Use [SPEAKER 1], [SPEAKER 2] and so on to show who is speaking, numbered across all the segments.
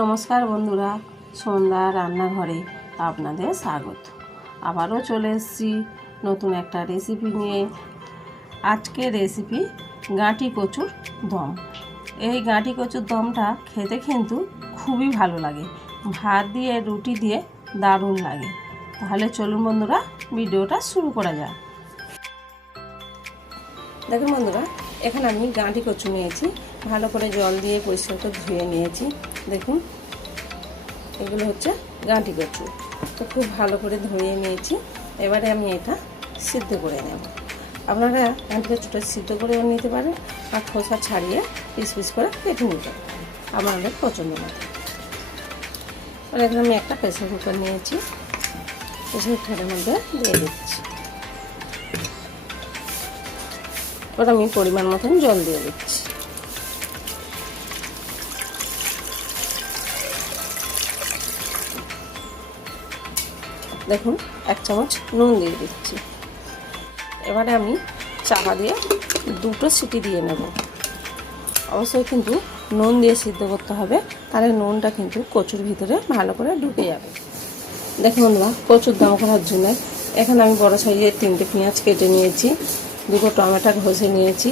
[SPEAKER 1] নমস্কার বন্ধুরা, সন্ধ্যা রান্নাঘরে আপনাদের স্বাগত। আবারও চলে এসেছি নতুন একটা রেসিপি নিয়ে। আজকে রেসিপি গাঁটি কচুর দম। এই গাঁটি কচুর দমটা খেতে কিন্তু খুবই ভালো লাগে। ভাত দিয়ে, রুটি দিয়ে দারুণ লাগে। তাহলে চলুন বন্ধুরা, ভিডিওটা শুরু করা যাক। দেখুন বন্ধুরা, এখানে আমি গাঁটি কচু নিয়েছি। ভালো করে জল দিয়ে পরিষ্কার করে ধুয়ে নিয়েছি। দেখুন, এগুলো হচ্ছে গাঁটি কচু। তো খুব ভালো করে ধুয়ে নিয়েছি। এবারে আমি এটা সিদ্ধ করে নেব। আপনারা গাঁটি কচুটা সিদ্ধ করেও নিতে পারেন আর খোসা ছাড়িয়ে পিস পিস করে কেটে নিতে পারেন। আপনাদের পছন্দ মতো। এখানে আমি একটা প্রেসার কুকার নিয়েছি। প্রেসার কুকারের মধ্যে দিয়ে দিচ্ছি। এবার আমি পরিমাণ মতন জল দিয়ে দিচ্ছি। দেখুন, এক চামচ নুন দিয়ে দিচ্ছি। এবারে আমি চাপা দিয়ে দুটো সিটি দিয়ে নেব। অবশ্যই কিন্তু নুন দিয়ে সিদ্ধ করতে হবে, তাহলে নুনটা কিন্তু কচুর ভিতরে ভালো করে ঢুকে যাবে। দেখুন বন্ধুরা, কচুর দাম করার জন্য এখানে আমি বড় সাইজের তিনটে পেঁয়াজ কেটে নিয়েছি, দুটো টমেটো ঘষে নিয়েছি,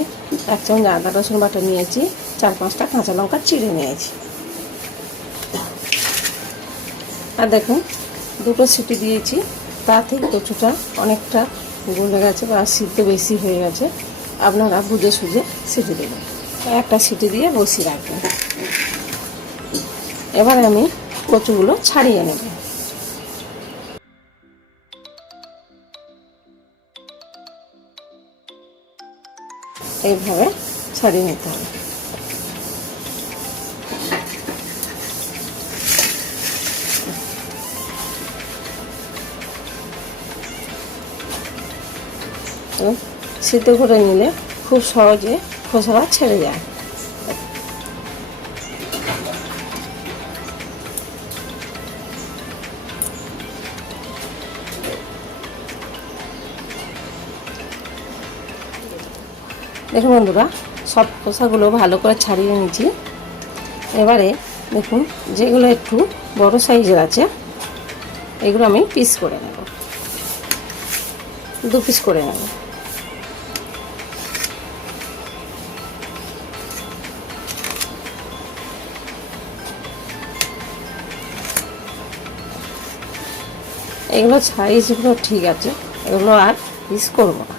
[SPEAKER 1] এক চামচ আদা রসুন বাটা নিয়েছি, চার পাঁচটা কাঁচা লঙ্কা চিড়ে নিয়েছি। আর দেখুন দুটো সিটি দিয়েছি, তা থেকে কচুটা অনেকটা গলে গেছে বা সিদ্ধ বেশি হয়ে গেছে। আপনারা বুঝে সুঝে সিটি দেবেন। একটা সিটি দিয়ে বসিয়ে রাখবেন। এবার আমি কচুগুলো ছাড়িয়ে নেব। এইভাবে ছাড়িয়ে নিতে হবে। সিদ্ধ করে নিলে খুব সহজে খোসা ছেড়ে যায়। দেখুন বন্ধুরা, সব খোসাগুলো ভালো করে ছাড়িয়ে নিয়েছি। এবারে দেখুন, যেগুলো একটু বড় সাইজের আছে, এগুলো আমি পিস করে নেব। দু পিস করে নেব। এগুলো সাইজগুলো ঠিক আছে, এগুলো আর পিস করব না।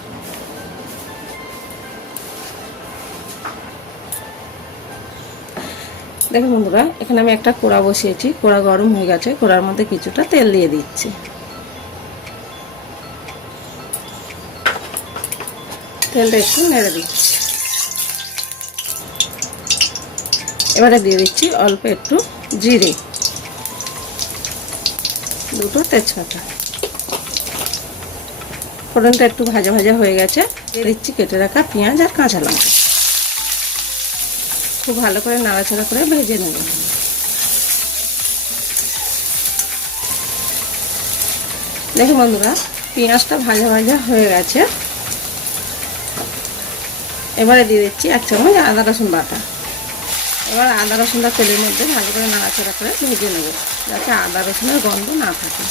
[SPEAKER 1] দেখুন বন্ধুরা, এখানে আমি একটা কোড়া বসিয়েছি, কোড়া গরম হয়ে গেছে, কোড়ার মধ্যে কিছুটা তেল দিয়ে দিচ্ছি। তেলটা একটু নেড়ে দিচ্ছি। এবারে দিয়ে দিচ্ছি অল্প একটু জিরে। দুটো তেজপাতা। ফোড়নটা একটু ভাজা ভাজা হয়ে গেছে। দিচ্ছি কেটে রাখা পেঁয়াজ আর কাঁচা লঙ্কা। খুব ভালো করে নাড়াচাড়া করে ভেজে নেব। দেখুন বন্ধুরা, পেঁয়াজটা ভাজা ভাজা হয়ে গেছে। এবারে দিয়ে দিচ্ছি এক চামচ আদা রসুন বাটা। এবার আদা রসুনটা তেলের মধ্যে ভালো করে নাড়াচাড়া করে ভেজে নেব, যাতে আদা রসুনের গন্ধ না থাকে।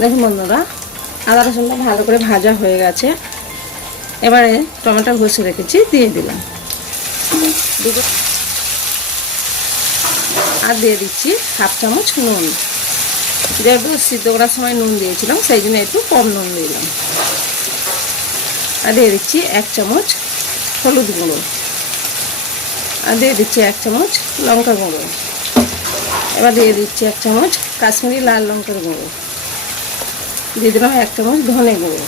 [SPEAKER 1] দেখুন বন্ধুরা, আদা রসুনটা ভালো করে ভাজা হয়ে গেছে। এবারে টমেটো ঘষে রেখেছি, দিয়ে দিলাম। আর দিয়ে দিচ্ছি হাফ চামচ নুন। যেহেতু সিদ্ধ করার সময় নুন দিয়েছিলাম, সেই জন্য একটু কম নুন দিলাম। আর দিয়ে দিচ্ছি এক চামচ হলুদ গুঁড়ো। আর দিয়ে দিচ্ছি এক চামচ লঙ্কা গুঁড়ো। এবার দিয়ে দিচ্ছি এক চামচ কাশ্মীরি লাল লঙ্কার গুঁড়ো। দিয়ে দিলাম এক চামচ ধনে গুঁড়ো।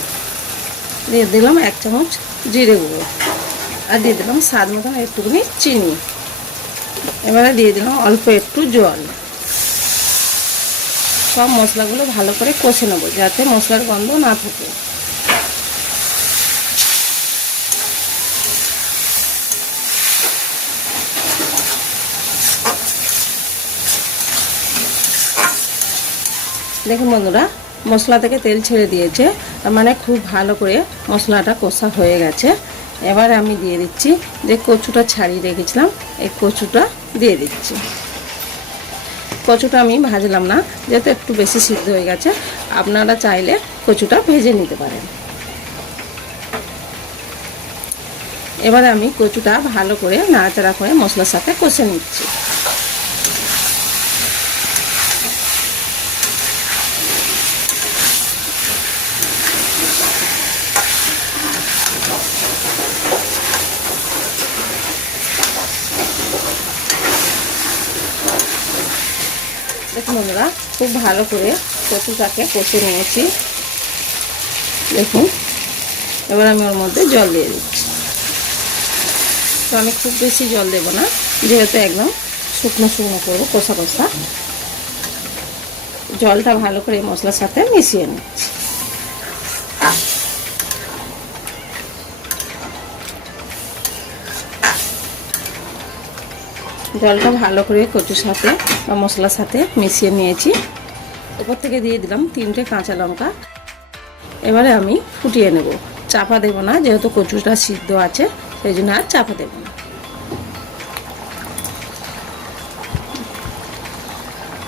[SPEAKER 1] দিয়ে দিলাম এক চামচ জিরে গুঁড়ো। আর দিয়ে দিলাম স্বাদ মতন একটুখানি চিনি। এবারে দিয়ে দিলাম অল্প একটু জল। সব মশলাগুলো ভালো করে কষে নেব যাতে মশলার গন্ধ না থাকে। দেখুন বন্ধুরা, মশলা থেকে তেল ছেড়ে দিয়েছে, তার মানে খুব ভালো করে মশলাটা কষা হয়ে গেছে। এবার আমি দিয়ে দিচ্ছি, যে কচুটা ছাড়িয়ে রেখেছিলাম, এই কচুটা দিয়ে দিচ্ছি। কচুটা আমি ভাজলাম না, যেহেতু একটু বেশি সিদ্ধ হয়ে গেছে, আপনারা চাইলে কচুটা ভেজে নিতে পারেন। এবারে আমি কচুটা ভালো করে নাড়াচাড়া করে মশলার সাথে কষে নিচ্ছি। বন্ধুরা খুব ভালো করে কচুটাকে কষে নিয়েছি। দেখুন, এবার আমি ওর মধ্যে জল দিয়ে দিচ্ছি। তো আমি খুব বেশি জল দেবো না, যেহেতু একদম শুকনো শুকনো করব, কষা কষা। জলটা ভালো করে মশলার সাথে মিশিয়ে নিচ্ছি। জলটা ভালো করে কচুর সাথে বা মশলার সাথে মিশিয়ে নিয়েছি। উপর থেকে দিয়ে দিলাম তিনটে কাঁচা লঙ্কা। এবারে আমি ফুটিয়ে নেব। চাপা দেব না, যেহেতু কচুটা সিদ্ধ আছে, সেই জন্য আর চাপা দেব না।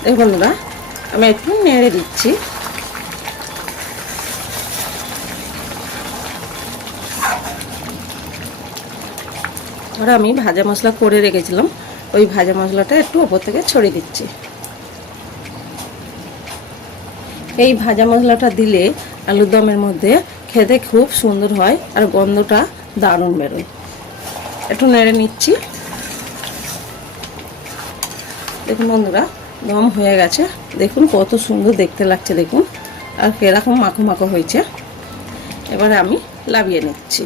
[SPEAKER 1] দেখুন বন্ধুরা, আমি একটু নেড়ে দিচ্ছি। আমি ভাজা মশলা করে রেখেছিলাম। ওই ভাজা মশলাটা একটু ওপর থেকে ছড়িয়ে দিচ্ছি। এই ভাজা মশলাটা দিলে আলুর দমের মধ্যে খেতে খুব সুন্দর হয় আর গন্ধটা দারুণ বেরোয়। একটু নেড়ে নিচ্ছি। দেখুন বন্ধুরা, দম হয়ে গেছে। দেখুন কত সুন্দর দেখতে লাগছে, দেখুন। আর কীরকম মাখো মাখো হয়েছে। এবারে আমি লাভিয়ে নিচ্ছি।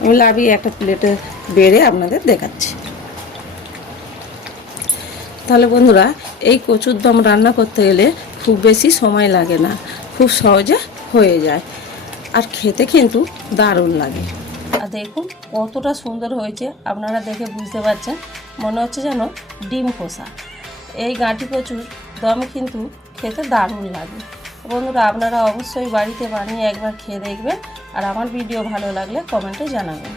[SPEAKER 1] আমি লাভিয়ে একটা প্লেটে বেড়ে আপনাদের দেখাচ্ছি। তাহলে বন্ধুরা, এই কচুর দম রান্না করতে গেলে খুব বেশি সময় লাগে না, খুব সহজে হয়ে যায়। আর খেতে কিন্তু দারুণ লাগে। আর দেখুন কতটা সুন্দর হয়েছে, আপনারা দেখে বুঝতে পারছেন। মনে হচ্ছে যেন ডিম কষা এই গাঁটি কচুর দম কিন্তু খেতে দারুণ লাগে। বন্ধুরা, আপনারা অবশ্যই বাড়িতে বানিয়ে একবার খেয়ে দেখবেন। আর আমার ভিডিও ভালো লাগলে কমেন্টে জানাবেন।